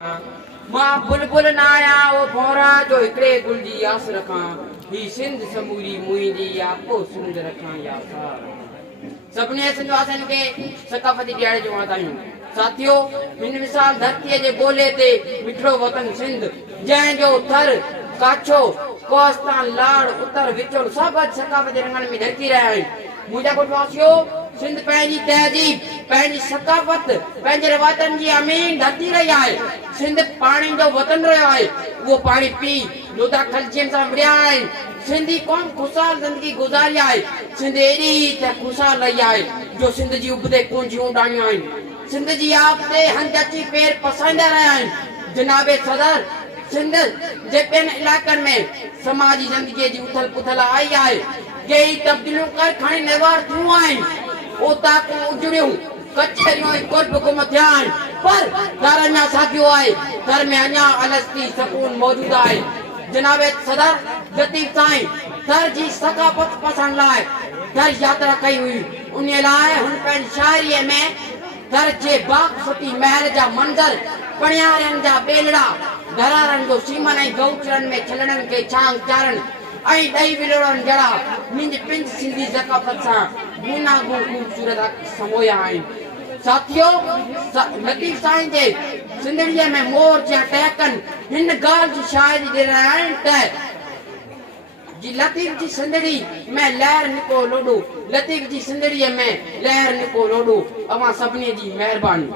मां बुलबुल न आया वो भौरा जो हिकड़े गुल जी आस रखां ही सिंध समूरी मुंहिंजी या को सिंध रखां या सार सभिनी सिंध वासियुनि खे सकाफ़ती ॾियारे जो वाधायूं। साथियो, हिन मिसाल धरतीअ जे ॿोले ते मिठड़ो वतन सिंध जंहिंजो थर काछो कोस्तान लाड़ उतर विचोड़ सभु सकाफ़ती रंगनि में ढकी रहिया आहिनि। मुंहिंजा कुटवासियो, सिंध पंहिंजी तहज़ीब पंहिंजी सकाफ़त पंहिंजे रवायतनि जी अमीन धरती रही आहे। सिंध पाणी जो वतन रहियो आहे। उहो पाणी पी लोधा खलजियुनि सां विड़िया आहिनि। सिंधी क़ौम ख़ुशहाल ज़िंदगी गुज़ारी आहे। सिंध एॾी त ख़ुशहाल रही आहे जो सिंध जी उबते कुंजियूं उॾामियूं आहिनि। सिंध जी आब ते हंध अची पेर पसाईंदा रहिया आहिनि। जनाबे सदर, सिंध जे ॿियनि इलाइक़नि में समाजी ज़िंदगीअ जी उथल पुथल आई आहे। कई तब्दीलियूं कर खणी नेवार थियूं आहिनि। ओताकूं उजड़ियूं कचहरियूं ऐं कुर्ब गुम थिया आहिनि, पर घर अञा साॻियो आहे। घर में अञा अलस्ती सकून मौजूद आहे। जनाबे सदर लतीफ़ साईं घर जी सकाफ़त पसण लाइ घर यात्रा कई हुई। उन लाइ हुन पंहिंजी शाइरीअ में घर जे बाख़ुशती महल जा मंज़र, पणियारनि जा बेलड़ा, दरारनि जो सीमन ऐं गऊचरनि में छलड़नि खे छांग चाढ़नि ऐं ॾही विलोड़नि जहिड़ा मिंज पिंज सिंधी ज़काफ़त सां गूनागूं ख़ूबसूरत समोया आहिनि। साथियो, लतीफ़ साईं जे सिंधड़ीअ में मोर जा टहकनि हिन ॻाल्हि जी शाइरी ॾेई रहिया आहिनि त जी लतीफ़ जी सिंधड़ी में लहर निको लोडो, लतीफ़ जी सिंधड़ीअ में लहर निको लोडो। अवां सभिनी जी महिरबानी।